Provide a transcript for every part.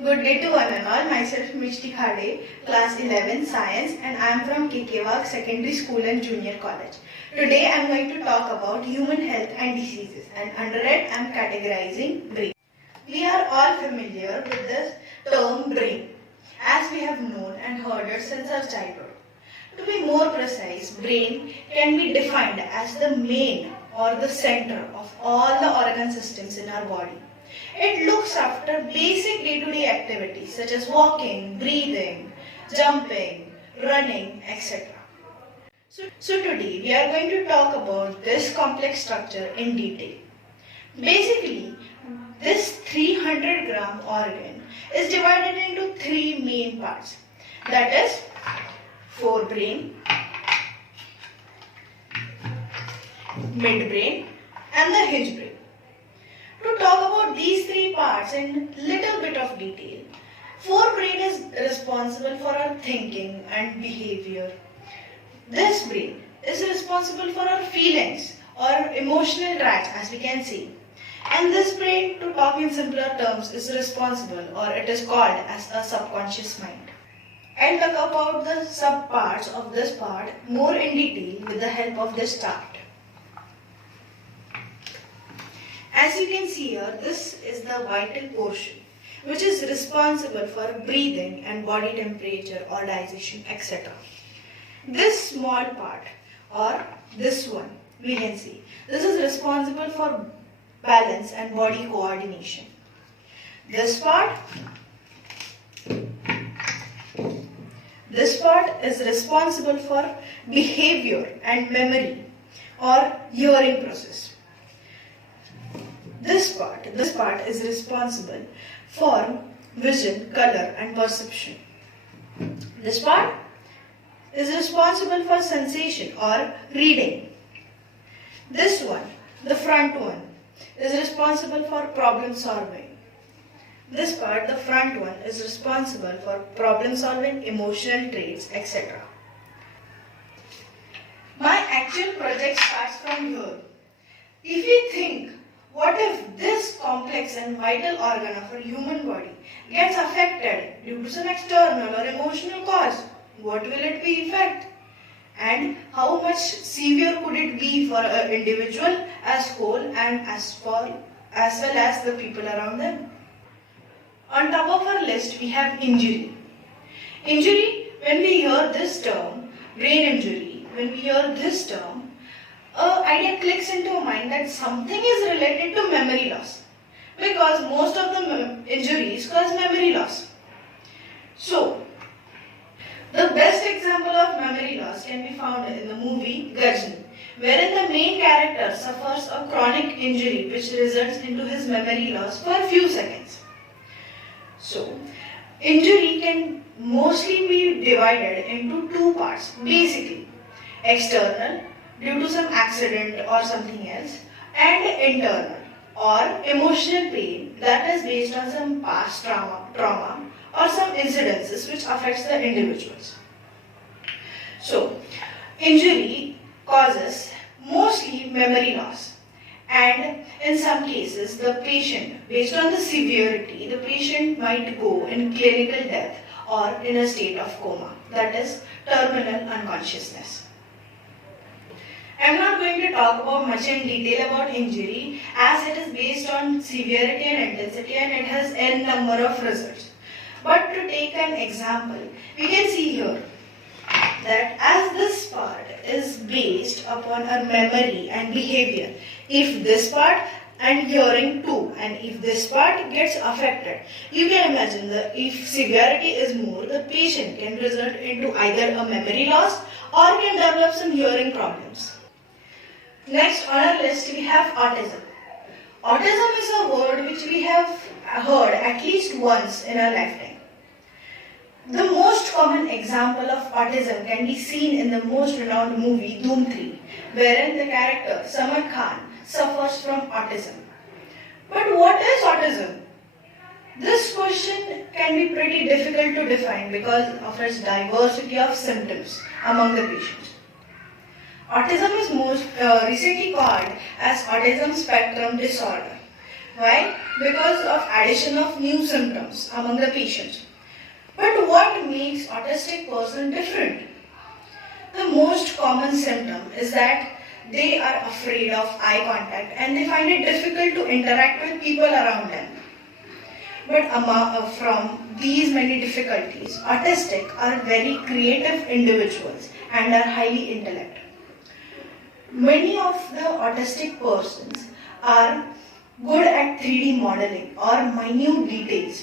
Good day to one and all. Myself Mishti Khade, class 11 science, and I am from Kekewak Secondary School and Junior College. Today I am going to talk about human health and diseases, and under it I am categorizing brain. We are all familiar with this term brain, as we have known and heard it since our childhood. To be more precise, brain can be defined as the main or the center of all the organ systems in our body. It looks after basic day-to-day activities such as walking, breathing, jumping, running, etc. So today we are going to talk about this complex structure in detail. Basically, this 300-gram organ is divided into three main parts. That is forebrain, midbrain, and the hingebrain. To talk about these three parts in little bit of detail, forebrain is responsible for our thinking and behavior. This brain is responsible for our feelings or emotional tracts, as we can see. And this brain, to talk in simpler terms, is responsible, or it is called as a subconscious mind. I'll talk about the subparts of this part more in detail with the help of this chart. As you can see here, this is the vital portion which is responsible for breathing and body temperature or digestion, etc. This small part, or this one, we can see, this is responsible for balance and body coordination. This part is responsible for behavior and memory or hearing process. This part is responsible for vision, color and perception. This part is responsible for sensation or reading. This one, the front one, is responsible for problem solving. This part, the front one, is responsible for problem solving, emotional traits, etc. My actual project starts from here. If we think, what if this complex and vital organ of a human body gets affected due to some external or emotional cause? What will it be affect? And how much severe could it be for an individual as whole and as well as the people around them? On top of our list we have injury. Injury, when we hear this term, brain injury, when we hear this term, an idea clicks into our mind that something is related to memory loss, because most of the injuries cause memory loss. So, the best example of memory loss can be found in the movie Ghajini, wherein the main character suffers a chronic injury which results into his memory loss for a few seconds. So, injury can mostly be divided into two parts, basically external, due to some accident or something else, and internal or emotional pain that is based on some past trauma or some incidences which affects the individuals. So, injury causes mostly memory loss, and in some cases the patient, based on the severity, the patient might go in clinical death or in a state of coma, that is terminal unconsciousness. I am not going to talk about much in detail about injury, as it is based on severity and intensity and it has n number of results. But to take an example, we can see here that as this part is based upon our memory and behavior, if this part and hearing too, and if this part gets affected, you can imagine that if severity is more, the patient can result into either a memory loss or can develop some hearing problems. Next on our list we have autism. Autism is a word which we have heard at least once in our lifetime. The most common example of autism can be seen in the most renowned movie Dhoom 3, wherein the character Salman Khan suffers from autism. But what is autism? This question can be pretty difficult to define because of its diversity of symptoms among the patients. Autism is most recently called as autism spectrum disorder, Why? Because of addition of new symptoms among the patients. But what makes autistic person different? The most common symptom is that they are afraid of eye contact and they find it difficult to interact with people around them. But from these many difficulties, autistic are very creative individuals and are highly intelligent. Many of the autistic persons are good at 3D modeling or minute details.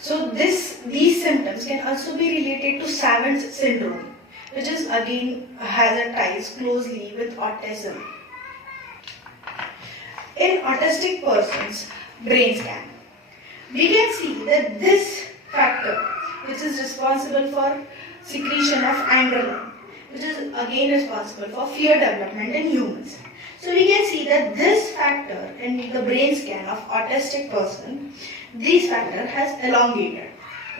So these symptoms can also be related to Savant's syndrome, which is again has a ties closely with autism. In autistic persons' brain scan, we can see that this factor, which is responsible for secretion of adrenaline, which is again responsible for fear development in humans. So we can see that this factor in the brain scan of autistic person, this factor has elongated.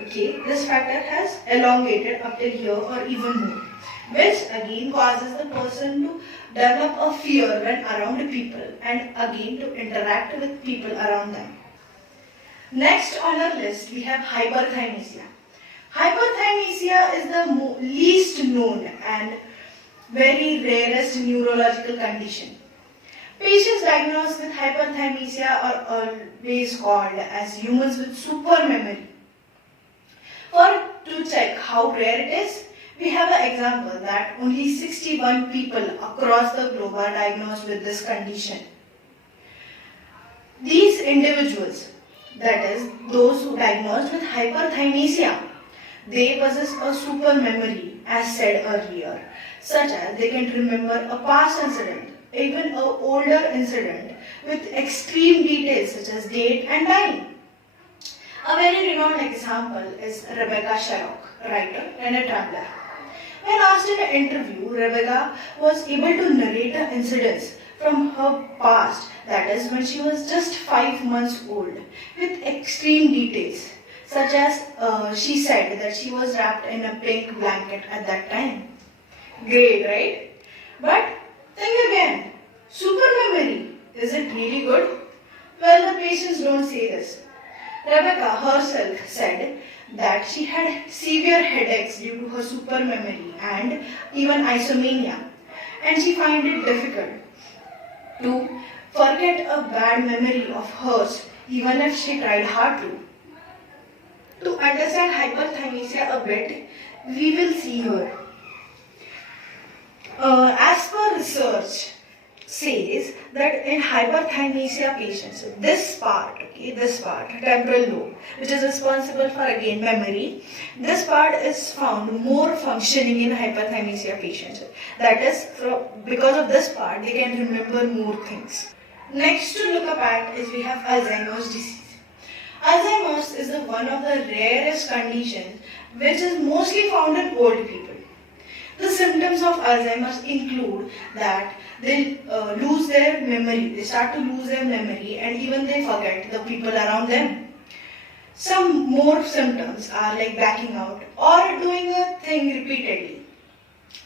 Okay, this factor has elongated up till here or even more, which again causes the person to develop a fear when around people and again to interact with people around them. Next on our list we have hyperthymesia. Hyperthymesia is the least known and very rarest neurological condition. Patients diagnosed with hyperthymesia are always called as humans with super memory. To check how rare it is, we have an example that only 61 people across the globe are diagnosed with this condition. These individuals, that is, those who diagnosed with hyperthymesia, they possess a super memory, as said earlier, such as they can remember a past incident, even an older incident with extreme details such as date and time. A very renowned example is Rebecca Sharrock, writer and a traveler. When asked in an interview, Rebecca was able to narrate the incidents from her past, that is when she was just 5 months old, with extreme details, such as she said that she was wrapped in a pink blanket at that time. Great, right? But think again, super memory, is it really good? Well, the patients don't say this. Rebecca herself said that she had severe headaches due to her super memory and even isomania, and she found it difficult to forget a bad memory of hers even if she tried hard to. To understand hyperthymesia a bit, we will see here. As per research says that in hyperthymesia patients, so this part, temporal lobe, which is responsible for again memory, this part is found more functioning in hyperthymesia patients. That is, because of this part, they can remember more things. Next to look up at is we have Alzheimer's disease. Alzheimer's is one of the rarest conditions which is mostly found in old people. The symptoms of Alzheimer's include that they lose their memory, they start to lose their memory and even they forget the people around them. Some more symptoms are like blacking out or doing a thing repeatedly.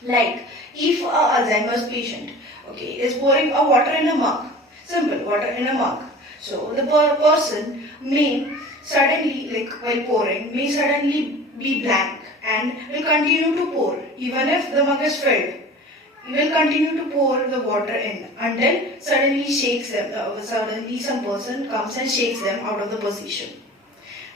Like if a Alzheimer's patient is pouring a water in a mug, simple water in a mug. So the person may suddenly, while pouring, may suddenly be blank and will continue to pour even if the mug is filled. He will continue to pour the water in until suddenly some person comes and shakes them out of the position.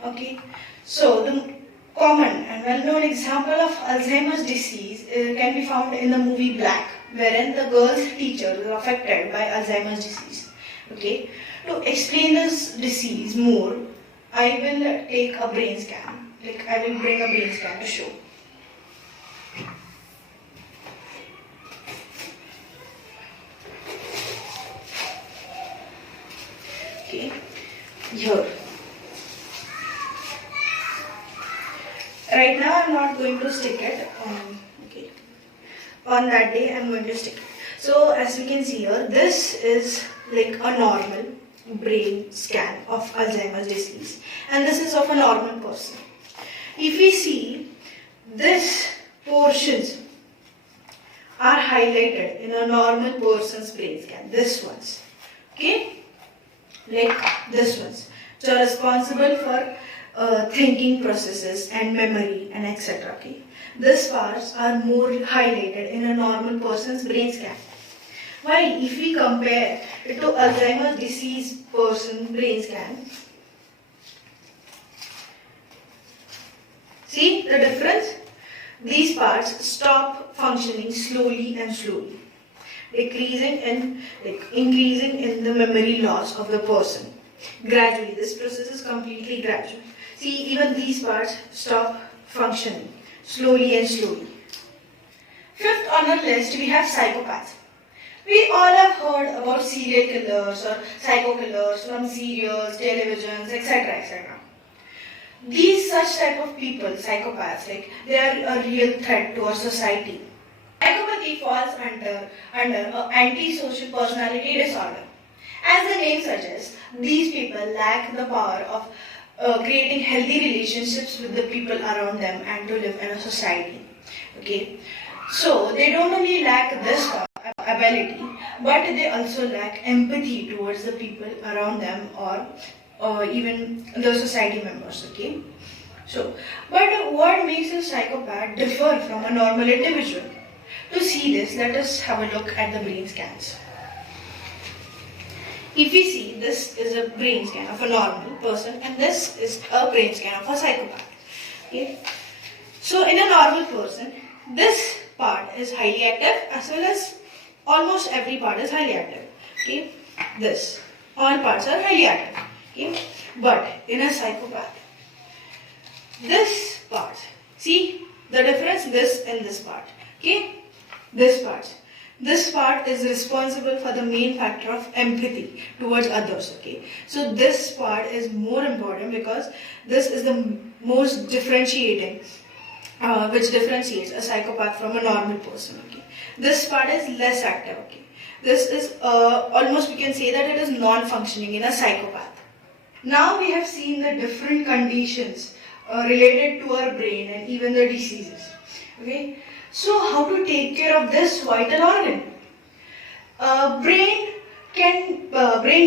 Okay, so the common and well-known example of Alzheimer's disease can be found in the movie Black, wherein the girl's teacher is affected by Alzheimer's disease. Okay, to explain this disease more, I will take a brain scan. I will bring a brain scan to show. Okay, here. Right now I am not going to stick it. On that day I am going to stick it. So as we can see here, this is like a normal brain scan of Alzheimer's disease, and this is of a normal person. If we see, these portions are highlighted in a normal person's brain scan, this ones. Okay? like this ones, which are responsible for thinking processes and memory and etc. Okay, these parts are more highlighted in a normal person's brain scan. While if we compare it to Alzheimer's disease person brain scan, see the difference? These parts stop functioning slowly and slowly, increasing in the memory loss of the person. Gradually, this process is completely gradual. See, even these parts stop functioning slowly and slowly. Fifth on our list, we have psychopaths. We all have heard about serial killers or psycho killers from serials, televisions, etc. etc. These such type of people, psychopaths, they are a real threat to our society. Psychopathy falls under an antisocial personality disorder. As the name suggests, these people lack the power of creating healthy relationships with the people around them and to live in a society. Okay, so they don't only lack this ability, but they also lack empathy towards the people around them or even the society members. Okay, so but what makes a psychopath differ from a normal individual? To see this, let us have a look at the brain scans. If we see, this is a brain scan of a normal person and this is a brain scan of a psychopath. Okay? So in a normal person, this part is highly active as well as almost every part is highly active. Okay? This, all parts are highly active. Okay? But in a psychopath, this part, see the difference, this and this part. Okay? This part is responsible for the main factor of empathy towards others. Okay, so this part is more important because this is the most differentiating, which differentiates a psychopath from a normal person. Okay, this part is less active. Okay, this is almost we can say that it is non-functioning in a psychopath. Now we have seen the different conditions related to our brain and even the diseases. Okay. So how to take care of this vital organ? Brain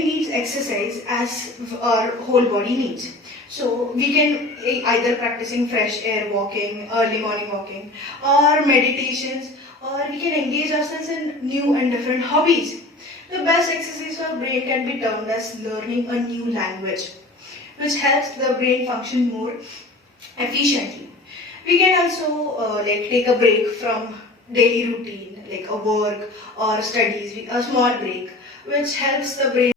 needs exercise as our whole body needs. So we can either practicing fresh air walking, early morning walking, or meditations, or we can engage ourselves in new and different hobbies. The best exercise for brain can be termed as learning a new language, which helps the brain function more efficiently. We can also take a break from daily routine, like a work or studies, a small break, which helps the brain